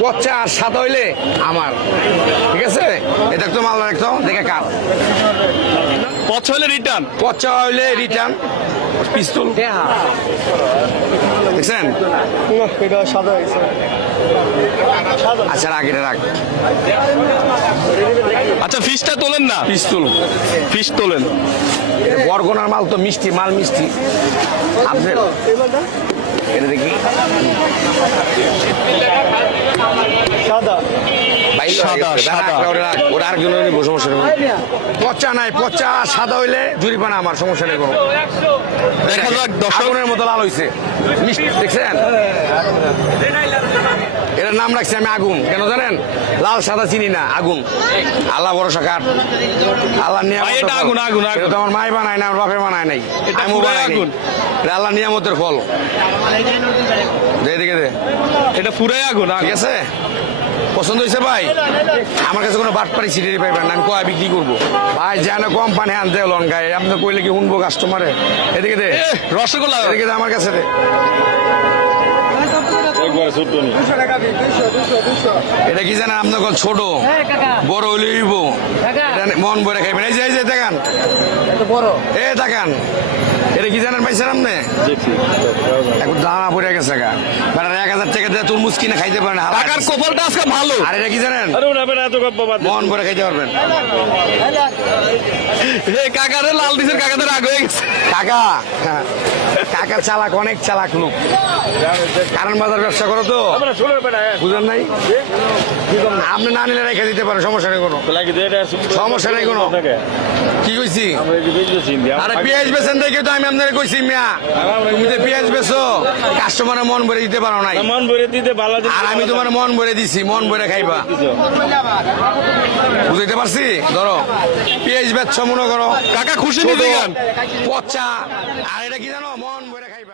পচা আর সাদা হইলে আমার। ঠিক আছে? এটা একটু মাল রাখতো দেখে কার? পছ হলে রিটার্ন পচা হইলে রিটার্ন পিস্তল দেখছেন? এটা সাদা আচ্ছা রাখ এটা রাখ। আচ্ছা ফিশটা তোলেন না। পিস্তল ফিশ তোলেন। বরগোনার মাল তো মিষ্টি মাল মিষ্টি। আপনি এটা দেখি সাদা বাইরে সাদা, সাদা। রাখ, ওটা রাখ, নিবো, সমস্যা নেই। পচা নাই পচা সাদা হইলে আমার সমস্যা নেই কোনো। দেখা যাক দর্শক। মতো লাল হইছে। দেখছেন? এটার নাম রাখছি আমি আগুন। কেন জানেন? লাল সাদা চিনি না আগুন। আল্লাহ ভরসা কার? আল্লাহ এটা আগুন, আগুন, তো আমার মাই বানায় না আমার বাপে বানায় নাই। এটা আমিও বানাই আগুন। এটা আল্লাহ নিয়ামতের ফল। দে এদিকে দে। এটা পুরাই আগুন। ঠিক আছে? পছন্দ হয়েছে ভাই? আমার কাছে কোনো বাটপারি সিটারি পাইবেন না আমি কয় বিক্রি করব? ভাই যেন কোম্পানি আনতে লন গায়ে আপনি কইলে কি শুনব কাস্টমারে এদিকে দে। রসগোল্লা। এদিকে দে আমার কাছে দে। এটা কি জানেন আপনার ছোট? বড় হইলে মন ভরে খাইবেন। এই যে এই যে দেখান। বড়। এ দেখান। এটা কি জানেন পাইছেন আপনি এখন দানা পড়ে গেছে গা। মানে এক হাজার টাকা দিয়ে তরমুজ কিনে খাইতে পারেন টাকার কপালটা আজকে ভালো। আর এটা কি জানেন? মন ভরে খাইতে পারবেন। কাকারে লাল দিছেন কাকাদের আগে হয়ে গেছে। কাকা হ্যাঁ, কাকা চালাক অনেক চালাক লোক। কারণ বাজার ব্যবসা করো তো। বুঝলেন নাই? আপনি না নিলে রেখে দিতে পারেন সমস্যা নেই কোনো। সমস্যা নেই কোনো। কি কইছি? আরে পেঁয়াজ বেছেন দেখে তো আমি আপনাকে কইছি মিয়া। তুমি তো পেঁয়াজ বেছো কাস্টমারের মন ভরে দিতে পারো নাই। মন ভরে দিতে ভালো আর আমি তোমার মন ভরে দিছি মন ভরে খাইবা। বুঝাইতে পারছি? ধরো পেঁয়াজ বেচছ মনে করো। কাকা খুশি যান পচা। আর এটা কি জানো? মন ভরে খাই-